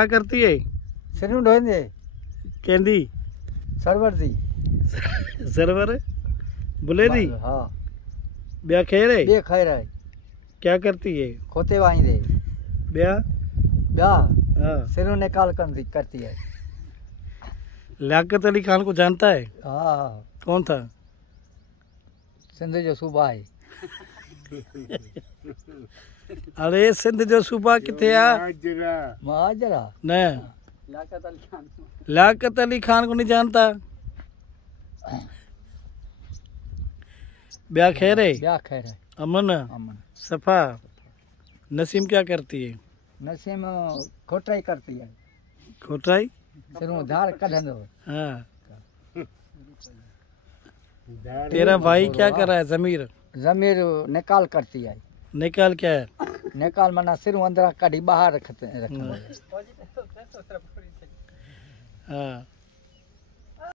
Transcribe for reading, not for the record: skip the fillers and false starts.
क्या करती है? सिर ढोंदे कहंदी सरवर दी सरवर बुले दी। हाँ ब्याह खैर है? बे खैर है। क्या करती है? खोते वाही दे ब्याह ब्याह हाँ। सिरों निकाल कर करती है। लियाकत अली खान को जानता है? हाँ कौन था? सिंध जो सूबा है। अरे सिंध जो सूबा किथे आ? महाजरा न लियाकत अली खान को नहीं जानता? ब्याह खैर है? ब्याह खैर है। अमन अमन सफा। नसीम क्या करती है? नसीम खोटाई करती है। खोटाई सिरों धार कढंदो। हाँ। तेरा भाई क्या कर रहा है? जमीर जमीर निकाल करती है। निकाल क्या है? निकाल मना सिरों अंदर कढ़ी बाहर रखते हाँ।